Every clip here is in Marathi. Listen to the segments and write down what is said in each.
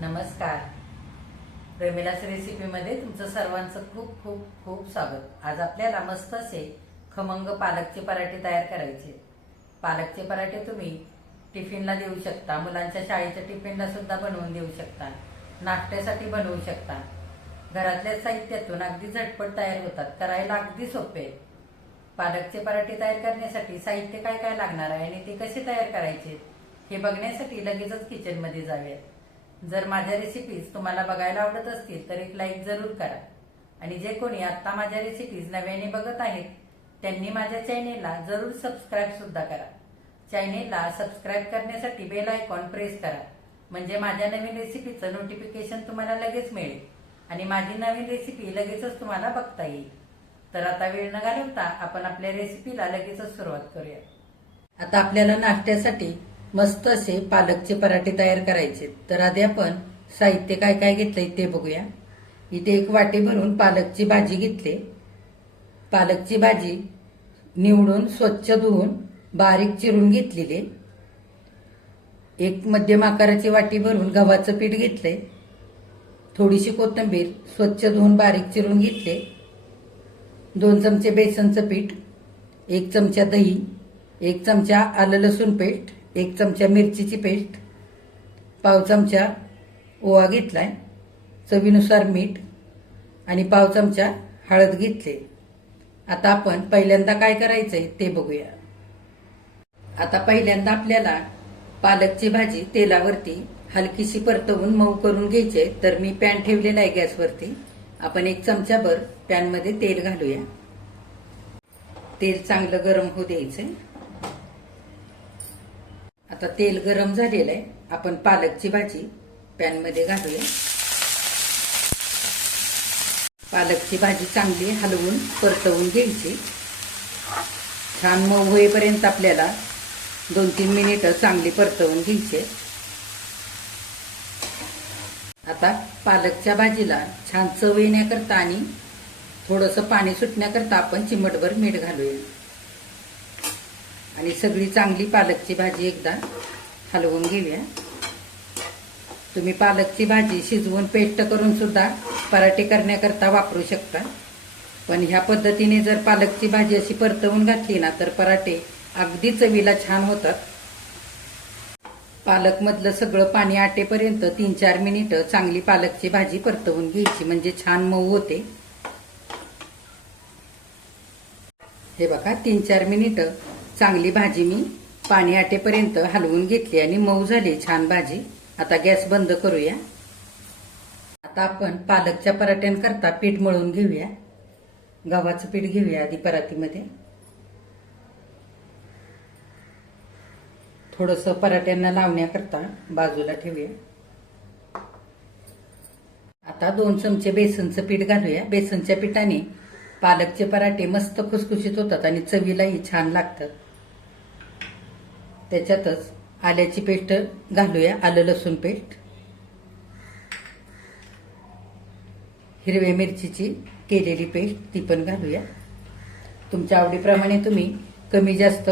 नमस्कार. प्रेमिलास रेसिपीमध्ये तुमचं सर्वांचं खूप खूप खूप स्वागत. आज आपल्याला मस्त असे खमंग पालकचे पराठे तयार करायचे. पालकचे पराठे तुम्ही टिफिनला देऊ शकता. मुलांच्या शाळेच्या टिफिनला सुद्धा बनवून देऊ शकता. नाश्त्यासाठी बनवू शकता. घरातल्या साहित्यातून अगदी झटपट तयार होतात. करायला अगदी सोपे. पालकचे पराठे तयार करण्यासाठी साहित्य काय काय लागणार आहे आणि ते कसे तयार करायचे हे बघण्यासाठी लगेचच किचनमध्ये जावे जर माझ्या रेसिपीज तुम्हाला बघायला आवडत असतील तर एक लाईक जरूर करा. आणि जे कोणी आता माझ्या रेसिपीज नव्याने बघत आहेत त्यांनी माझ्या चॅनेलला जरूर सबस्क्राईब सुद्धा करा. चॅनेलला सबस्क्राईब करण्यासाठी बेल आयकॉन प्रेस करा. म्हणजे माझ्या नवीन रेसिपीचं नोटिफिकेशन तुम्हाला लगेच मिळेल. आणि माझी नवीन रेसिपी लगेचच तुम्हाला बघता येईल. तर आता वेळ न घालवता आपण आपल्या रेसिपीला लगेचच सुरुवात करूया. आता आपल्याला नाश्त्यासाठी मस्त असे पालकचे पराठे तयार करायचे. तर आधी आपण साहित्य काय काय घेतलंय ते बघूया. इथे एक वाटी भरून पालकची भाजी घेतली. पालकची भाजी निवडून स्वच्छ धुवून बारीक चिरून घेतलेली. एक मध्यम आकाराची वाटी भरून गव्हाचं पीठ घेतलंय. थोडीशी कोथिंबीर स्वच्छ धुवून बारीक चिरून घेतले. दोन चमचे बेसनचं पीठ एक चमचा दही एक चमचा आलं लसूण पेस्ट एक चमचा मिरचीची पेस्ट पाव चमचा ओवा घेतलाय चवीनुसार मीठ आणि पाव चमचा हळद घेतले. आता आपण पहिल्यांदा काय करायचंय ते बघूया. आता पहिल्यांदा आपल्याला पालकची भाजी तेलावरती हलकीशी परतवून मऊ करून घ्यायचे तर मी पॅन ठेवलेला आहे गॅसवरती. आपण एक चमचाभर पॅनमध्ये तेल घालूया. तेल चांगलं गरम होऊ द्यायचंय. आता तेल गरम झालेलं आहे. आपण पालकची भाजी पॅनमध्ये घालूया. पालकची भाजी चांगली हलवून परतवून घ्यायची. छान मऊ होईपर्यंत आपल्याला दोन तीन मिनिटं चांगली परतवून घ्यायची आता पालकच्या भाजीला छान चव येण्याकरता आणि थोडंसं पाणी सुटण्याकरता आपण चिमटभर मीठ घालूया. आणि सगळी चांगली पालकची भाजी एकदा हलवून घेऊया. तुम्ही पालकची भाजी शिजवून पेस्ट करून सुद्धा पराठे करण्याकरता वापरू शकता. पण ह्या पद्धतीने जर पालकची भाजी अशी परतवून घातली ना तर पराठे अगदी चवीला छान होतात. पालकमधलं सगळं पाणी आटेपर्यंत तीन चार मिनिटं चांगली पालकची भाजी परतवून घ्यायची म्हणजे छान मऊ होते. हे बघा तीन चार मिनिटं चांगली भाजी मी पाणी आटेपर्यंत हलवून घेतली आणि मऊ झाली छान भाजी. आता गॅस बंद करूया. आता आपण पालकच्या पराठ्यांकरता पीठ मळून घेऊया. गव्हाचं पीठ घेऊया आधी परातीमध्ये. थोडंसं पराठ्यांना लावण्याकरता बाजूला ठेवूया. आता दोन चमचे बेसनचं पीठ घालूया. बेसनच्या पिठाने पालकचे पराठे मस्त खुसखुशीत होतात आणि चवीलाही छान लागतात. त्याच्यातच आल्याची पेस्ट घालूया आलं लसूण पेस्ट. हिरव्या मिरचीची केलेली पेस्ट ती पण घालूया. तुमच्या आवडीप्रमाणे तुम्ही कमी जास्त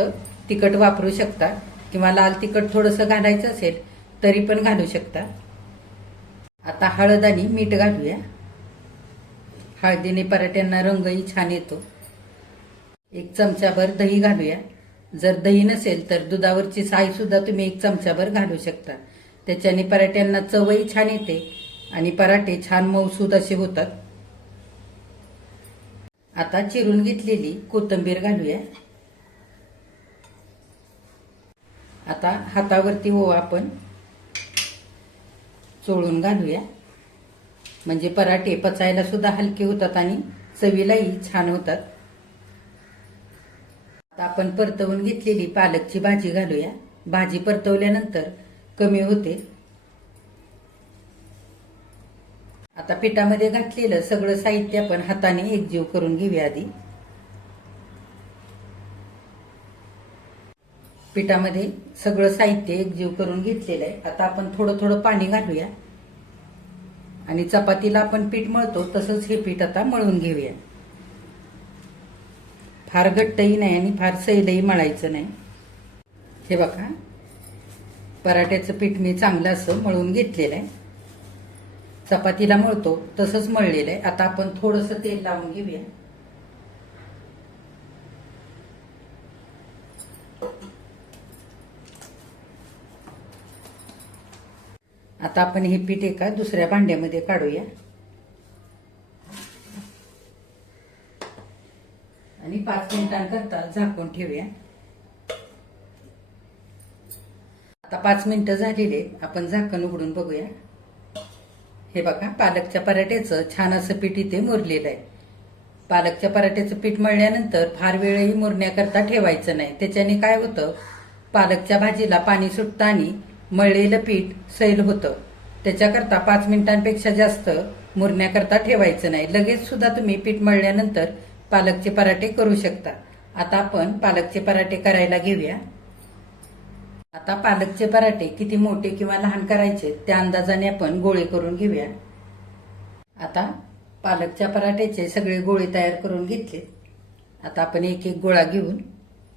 तिखट वापरू शकता किंवा लाल तिखट थोडंसं घालायचं असेल तरी पण घालू शकता. आता हळद आणि मीठ घालूया. हळदीने पराठ्यांना रंगही छान येतो. एक चमचाभर दही घालूया. जर दही नसेल तर दुधावरची साई सुद्धा तुम्ही एक चमचाभर घालू शकता. त्याच्याने पराठ्यांना चवही छान येते आणि पराठे छान मौसूद असे होतात. आता चिरून घेतलेली कोथिंबीर घालूया. आता हातावरती ओवा आपण चोळून घालूया. म्हणजे पराठे पचायला सुद्धा हलके होतात आणि चवीलाही छान होतात. आपण परतवून घेतलेली पालकची भाजी घालूया. भाजी परतवल्यानंतर कमी होते. आता पिठामध्ये घातलेलं सगळं साहित्य आपण हाताने एकजीव करून घेऊया आधी. पिठामध्ये सगळं साहित्य एकजीव करून घेतलेलं आहे. आता आपण थोडं थोडं पाणी घालूया. आणि चपातीला आपण पीठ मळतो तसंच हे पीठ आता मळून घेऊया. फार घट्टही नाही आणि फार सैलही मळायचं नाही. हे बघा. पराठ्याचं पीठ मी चांगलं असं मळून घेतलेलं आहे. चपातीला मळतो तसंच मळलेलं आहे. आता आपण थोडंसं तेल लावून घेऊया. आता आपण हे पीठ एका दुसऱ्या भांड्यामध्ये काढूया. आणि पाच मिनिटांकरता झाकून ठेवूया. आता पाच मिनिटं झालेले आपण झाकण उघडून बघूया. हे बघा पालकच्या पराठ्याचं छान असं पीठ इथे मुरलेलं आहे. पालकच्या पराठ्याचं पीठ मळल्यानंतर फार वेळही मुरण्याकरता ठेवायचं नाही. त्याच्याने काय होतं पालकच्या भाजीला पाणी सुटतं आणि मळलेलं पीठ सैल होतं. त्याच्याकरता पाच मिनिटांपेक्षा जास्त मुरण्याकरता ठेवायचं नाही. लगेच सुद्धा तुम्ही पीठ मळल्यानंतर पालकचे पराठे करू शकता. आता आपण पालकचे पराठे करायला घेऊया. आता पालकचे पराठे किती मोठे किंवा लहान करायचे त्या अंदाजाने आपण गोळे करून घेऊया. आता पालकच्या पराठ्याचे सगळे गोळे तयार करून घेतले. आता आपण एक एक गोळा घेऊन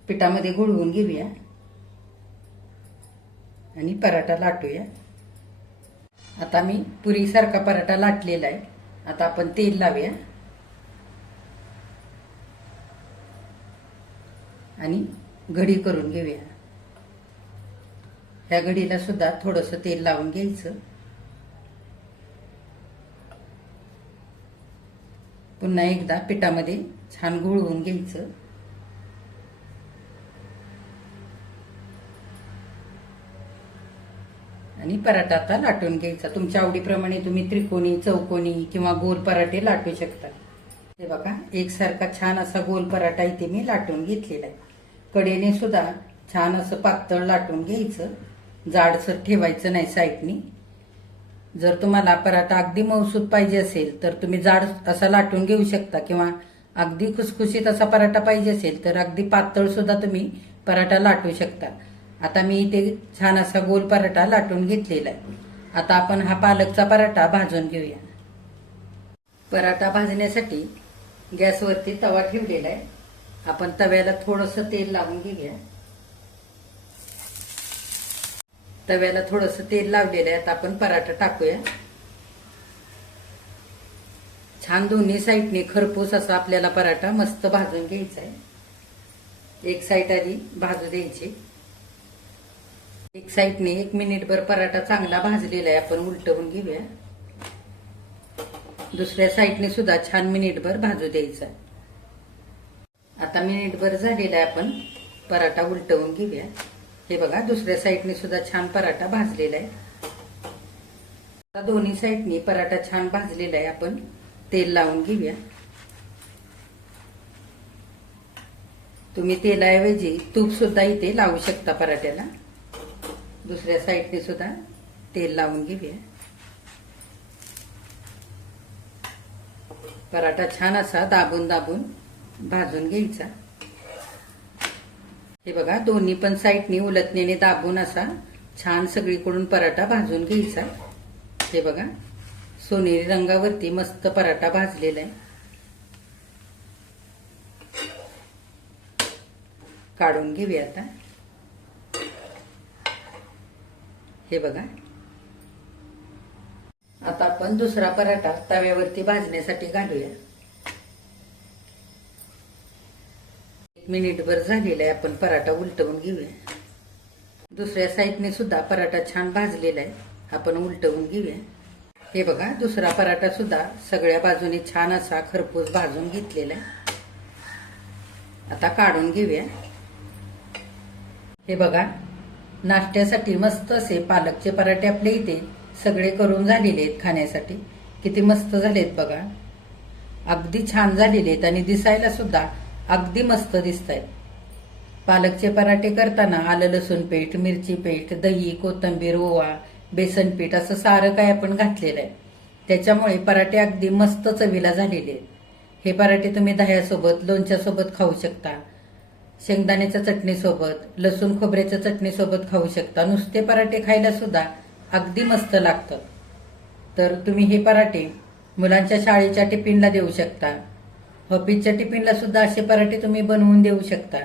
पिठामध्ये गुळवून घेऊया. आणि पराठा लाटूया. आता मी पुरीसारखा पराठा लाटलेला आहे. आता आपण तेल लावूया. आणि घडी करून घेऊया. ह्या घडीला सुद्धा थोडंसं तेल लावून घ्यायचं. पुन्हा एकदा पिठामध्ये छान गुळवून घ्यायचं. आणि पराठा आता लाटून घ्यायचा. तुमच्या आवडीप्रमाणे तुम्ही त्रिकोणी चौकोनी किंवा गोल पराठे लाटू शकता. हे बघा एकसारखा छान असा गोल पराठा इथे मी लाटून घेतलेला आहे. कडेने सुद्धा छान असं पातळ लाटून घ्यायचं. जाडसर ठेवायचं नाही साईडनी जर तुम्हाला पराठा अगदी मौसूद पाहिजे असेल तर तुम्ही जाड असा लाटून घेऊ शकता किंवा अगदी खुसखुशीत असा पराठा पाहिजे असेल तर अगदी पातळ सुद्धा तुम्ही पराठा लाटू शकता. आता मी इथे छान असा गोल पराठा लाटून घेतलेला आहे. आता आपण हा पालकचा पराठा भाजून घेऊया. पराठा भाजण्यासाठी गॅसवरती तवा ठेवलेला आहे. आपण तव्याला थोडंसं तेल लावून घेऊया. तव्याला थोडंसं तेल लावलेलं आहे. आता आपण पराठा टाकूया. छान दोन्ही साईडने खरपूस असा आपल्याला पराठा मस्त भाजून घ्यायचा आहे. एक साईड आधी भाजू द्यायची. एक साईडने एक मिनिटभर पराठा चांगला भाजलेला आहे. आपण उलटवून घेऊया. दुसऱ्या साईडने सुद्धा छान मिनिटभर भाजू द्यायचा आहे. आता मिनिटभर झालेला आहे आपण. पराठा उलटवून घेऊया. हे बघा दुसऱ्या साईडने सुद्धा छान पराठा भाजलेला आहे. आता दोन्ही साईडनी पराठा छान भाजलेला आहे आपण. तेल लावून घेऊया. तुम्ही तेलाऐवजी तूप सुद्धा इथे लावू शकता पराठ्याला. दुसऱ्या साईडने सुद्धा तेल लावून घेऊया. पराठा छान असा दाबून दाबून भाजून घ्यायचा. हे बघा दोन्ही पण साईडनी उलटनेने दाबून असा छान सगळीकडून पराठा भाजून घ्यायचा. हे बघा सोनेरी रंगावरती मस्त पराठा भाजलेला आहे. काढून घेऊया आता. हे बघा. आता आपण दुसरा पराठा तव्यावरती भाजण्यासाठी घालूया. मिनिटभर झालेला आहे. आपण पराठा उलटवून घेऊया. दुसऱ्या साईडने सुद्धा पराठा छान भाजलेला आहे. आपण उलटवून घेऊया. हे बघा दुसरा पराठा सुद्धा सगळ्या बाजूने छान असा खरपूस भाजून घेतलेला आहे. आता काढून घेऊया. हे बघा नाश्त्यासाठी मस्त असे पालकचे पराठे आपल्या इथे सगळे करून झालेले आहेत खाण्यासाठी. किती मस्त झालेत बघा. अगदी छान झालेले आहेत आणि दिसायला सुद्धा अगदी मस्त दिसत आहेत पालकचे पराठे करताना आलं लसूण पेठ मिरची पेठ दही कोथंबीर ओवा बेसन पीठ असं सारं काय आपण घातलेलं आहे. त्याच्यामुळे पराठे अगदी मस्त चवीला झालेले आहेत. हे पराठे तुम्ही दह्यासोबत लोणच्यासोबत खाऊ शकता. शेंगदाण्याच्या चटणीसोबत लसूण खोबऱ्याच्या चटणीसोबत खाऊ शकता. नुसते पराठे खायला सुद्धा अगदी मस्त लागतं. तर तुम्ही हे पराठे मुलांच्या शाळेच्या टिफिनला देऊ शकता. ऑफिसच्या टिफिनला सुद्धा असे पराठे तुम्ही बनवून देऊ शकता.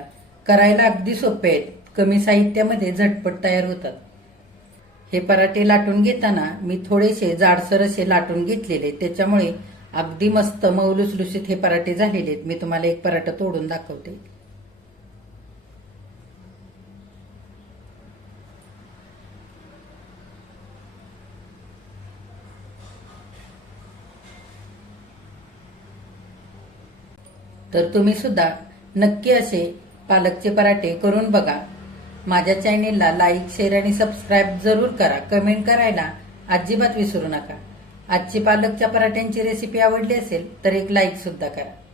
करायला अगदी सोपे आहेत. कमी साहित्यामध्ये झटपट तयार होतात. हे पराठे लाटून घेताना मी थोडेसे जाडसर असे लाटून घेतलेले. त्याच्यामुळे अगदी मस्त मऊ लुसलुशीत हे पराठे झालेले आहेत. मी तुम्हाला एक पराठा तोडून दाखवते. तर तुम्ही सुद्धा नक्की असे पालकचे पराठे करून बघा. माझ्या चॅनेलला लाईक शेअर आणि सबस्क्राईब जरूर करा. कमेंट करायला अजिबात विसरू नका. आजची पालकच्या पराठ्यांची रेसिपी आवडली असेल तर एक लाईक सुद्धा करा.